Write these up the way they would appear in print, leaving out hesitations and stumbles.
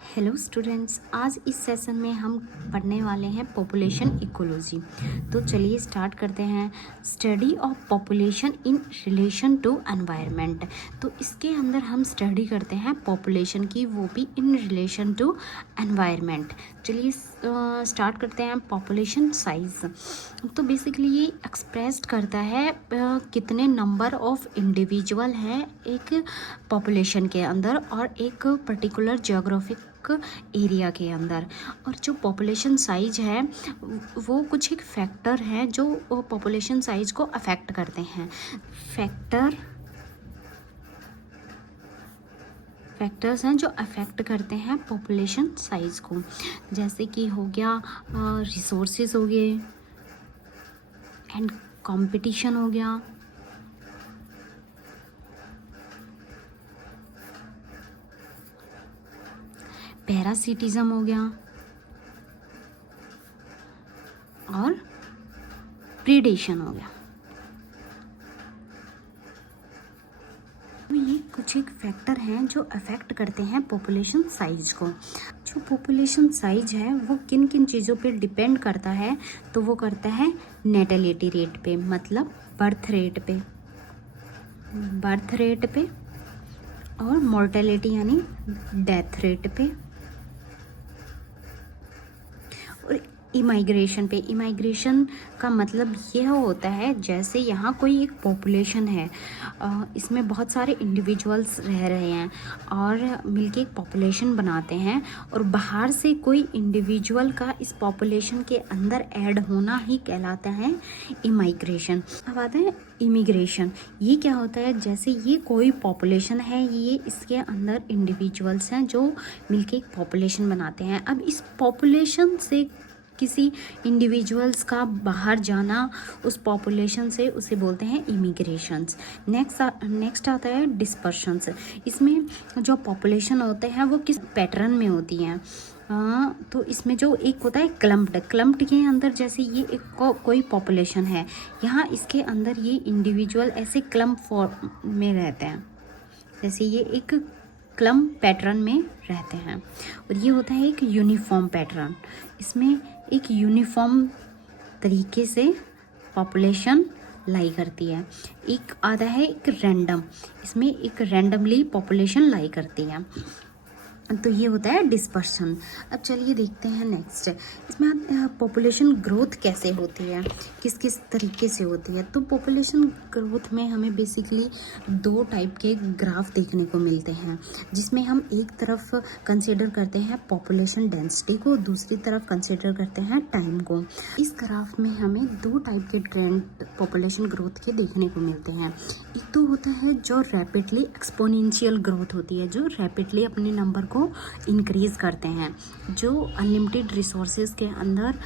Hello students, आज इस session में हम पढ़ने वाले हैं पॉपुलेशन इकोलॉजी। तो चलिए स्टार्ट करते हैं। Study of population in relation to environment. तो इसके अंदर हम स्टडी करते हैं पॉपुलेशन की, वो भी इन रिलेशन टू एनवायरनमेंट। चलिए स्टार्ट करते हैं। पॉपुलेशन साइज तो बेसिकली ये एक्सप्रेस्ड करता है कितने नंबर ऑफ इंडिविजुअल हैं एक पॉपुलेशन के अंदर और एक पर्टिकुलर जियोग्राफिक एरिया के अंदर। और जो पॉपुलेशन साइज है वो कुछ एक फैक्टर हैं जो पॉपुलेशन साइज को अफेक्ट करते हैं। फैक्टर्स हैं जो अफेक्ट करते हैं पॉपुलेशन साइज को, जैसे कि हो गया रिसोर्सेज हो गए एंड कंपटीशन हो गया, पैरासिटिज्म हो गया और प्रीडेशन हो गया। तो ये कुछ एक फैक्टर हैं जो अफेक्ट करते हैं पॉपुलेशन साइज को। जो पॉपुलेशन साइज है वो किन किन चीज़ों पे डिपेंड करता है, तो वो करता है नेटेलिटी रेट पे, मतलब बर्थ रेट पे और मोर्टेलिटी यानी डेथ रेट पे और इमाइग्रेशन का मतलब यह होता है जैसे यहाँ कोई एक पॉपुलेशन है, इसमें बहुत सारे इंडिविजुअल्स रह रहे हैं और मिलके एक पॉपुलेशन बनाते हैं और बाहर से कोई इंडिविजुअल का इस पॉपुलेशन के अंदर ऐड होना ही कहलाता है इमाइग्रेशन। अब आता है इमिग्रेशन। ये क्या होता है, जैसे ये कोई पॉपुलेशन है, ये इसके अंदर इंडिविजुअल्स हैं जो मिलके एक पॉपुलेशन बनाते हैं। अब इस पॉपुलेशन से किसी इंडिविजुअल्स का बाहर जाना उस पॉपुलेशन से, उसे बोलते हैं इमिग्रेशंस। नेक्स्ट आता है डिस्पर्शंस। इसमें जो पॉपुलेशन होते हैं वो किस पैटर्न में होती हैं, तो इसमें जो एक होता है क्लम्प्ड के अंदर, जैसे ये एक कोई पॉपुलेशन है, यहाँ इसके अंदर ये इंडिविजुअल ऐसे क्लम्प फॉर्म में रहते हैं, जैसे ये एक क्लम्प पैटर्न में रहते हैं। और ये होता है एक यूनिफॉर्म पैटर्न, इसमें एक यूनिफॉर्म तरीके से पॉपुलेशन लाई करती है। एक आता है एक रैंडम, इसमें एक रैंडमली पॉपुलेशन लाई करती है, तो ये होता है डिस्पर्शन। अब चलिए देखते हैं नेक्स्ट, इसमें पॉपुलेशन ग्रोथ कैसे होती है, किस किस तरीके से होती है। तो पॉपुलेशन ग्रोथ में हमें बेसिकली दो टाइप के ग्राफ देखने को मिलते हैं, जिसमें हम एक तरफ कंसिडर करते हैं पॉपुलेशन डेंसिटी को, दूसरी तरफ कंसिडर करते हैं टाइम को। इस ग्राफ में हमें दो टाइप के ट्रेंड पॉपुलेशन ग्रोथ के देखने को मिलते हैं। एक तो होता है जो रैपिडली एक्सपोनेंशियल ग्रोथ होती है, जो रैपिडली अपने नंबर को इंक्रीज करते हैं, जो अनलिमिटेड रिसोर्सेज के अंदर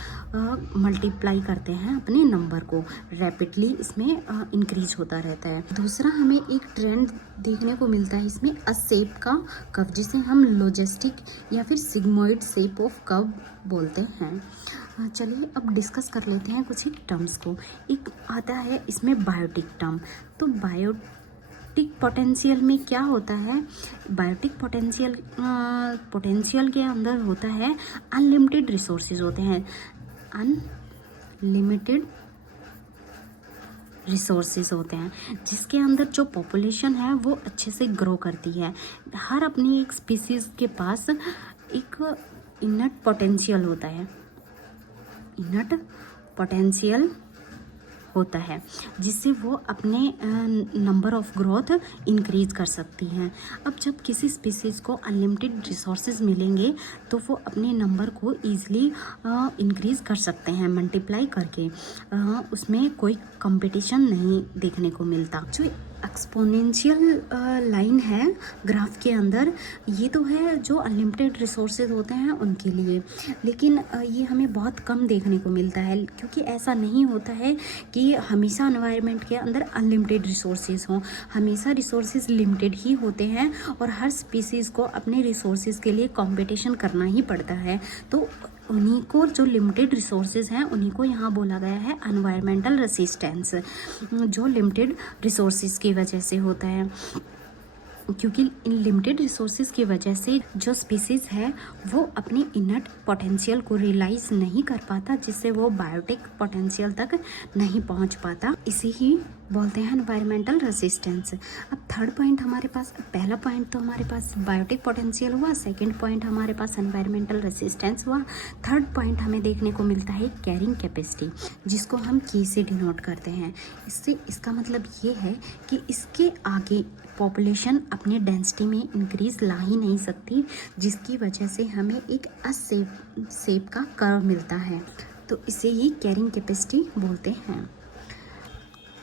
मल्टीप्लाई करते हैं अपने नंबर को, रैपिडली इसमें इंक्रीज होता रहता है। दूसरा हमें एक ट्रेंड देखने को मिलता है इसमें अ शेप का कर्व, जिसे हम लॉजिस्टिक या फिर सिग्मोइड शेप ऑफ कर्व बोलते हैं। चलिए अब डिस्कस कर लेते हैं कुछ एक टर्म्स को। एक आता है इसमें बायोटिक टर्म। तो बायोटिक पोटेंशियल में क्या होता है, बायोटिक पोटेंशियल के अंदर होता है अनलिमिटेड रिसोर्सेज होते हैं, अनलिमिटेड रिसोर्सेज होते हैं, जिसके अंदर जो पॉपुलेशन है वो अच्छे से ग्रो करती है। हर अपनी एक स्पीसीज के पास एक इनट पोटेंशियल होता है, इनट पोटेंशियल होता है, जिससे वो अपने नंबर ऑफ ग्रोथ इंक्रीज कर सकती हैं। अब जब किसी स्पीसीज को अनलिमिटेड रिसोर्सेज मिलेंगे तो वो अपने नंबर को ईजिली इंक्रीज कर सकते हैं मल्टीप्लाई करके, उसमें कोई कंपटीशन नहीं देखने को मिलता। जो एक्सपोनेंशियल लाइन है ग्राफ के अंदर, ये तो है जो अनलिमिटेड रिसोर्सेज होते हैं उनके लिए, लेकिन ये हमें बहुत कम देखने को मिलता है, क्योंकि ऐसा नहीं होता है कि हमेशा एनवायरनमेंट के अंदर अनलिमिटेड रिसोर्सेज हों, हमेशा रिसोर्सेज लिमिटेड ही होते हैं और हर स्पीसीज़ को अपने रिसोर्सेज के लिए कंपटीशन करना ही पड़ता है। तो उन्हीं को, जो लिमिटेड रिसोर्सेज हैं, उन्हीं को यहाँ बोला गया है एनवायरमेंटल रेसिस्टेंस, जो लिमिटेड रिसोर्सेज की वजह से होता है। क्योंकि इन लिमिटेड रिसोर्सेज की वजह से जो स्पीसीज़ है वो अपनी इनर्ट पोटेंशियल को रियलाइज़ नहीं कर पाता, जिससे वो बायोटिक पोटेंशियल तक नहीं पहुंच पाता। इसे ही बोलते हैं एनवायरमेंटल रेसिस्टेंस। अब थर्ड पॉइंट हमारे पास, पहला पॉइंट तो हमारे पास बायोटिक पोटेंशियल हुआ, सेकंड पॉइंट हमारे पास एनवायरमेंटल रेसिस्टेंस हुआ, थर्ड पॉइंट हमें देखने को मिलता है कैरिंग कैपेसिटी, जिसको हम की से डिनोट करते हैं। इससे इसका मतलब ये है कि इसके आगे पॉपुलेशन अपनी डेंसिटी में इंक्रीज ला ही नहीं सकती, जिसकी वजह से हमें एक शेप का कर्व मिलता है। तो इसे ही कैरिंग कैपेसिटी बोलते हैं।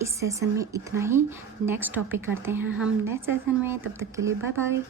इस सेशन में इतना ही। नेक्स्ट टॉपिक करते हैं हम नेक्स्ट सेशन में। तब तक के लिए बाय बाय।